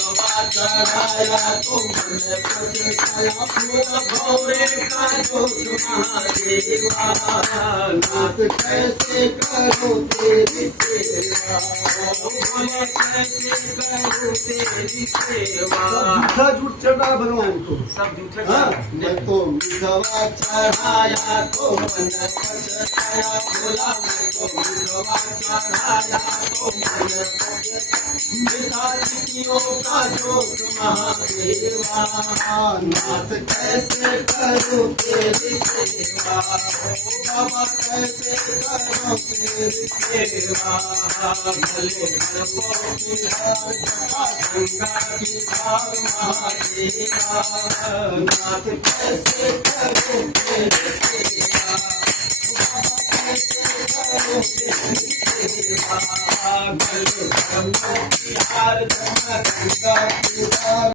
फूलवा चढ़ाया तो मन पछताया फूल भौरे का जोत महादेवा नाथ कैसे करो तेरी सेवा बोले कैसे करो तेरी सेवा झूठा झूठ चढ़ रहा है भगवान को सब झूठे मैं तो मिठवा चढ़ाया तो मन पछताया बोला मैं तो मिठवा चढ़ाया तो मन मिठा चितियों का जोत महादेवा नाथ कैसे करो तेरी सेवा बाबा कैसे करो तेरी सेवा भले गंगा की धार महादेवा नाथ कैसे करो तेरी सेवा बाबा कैसे करो तेरी सेवा भले गंगा की धार गंगा की धार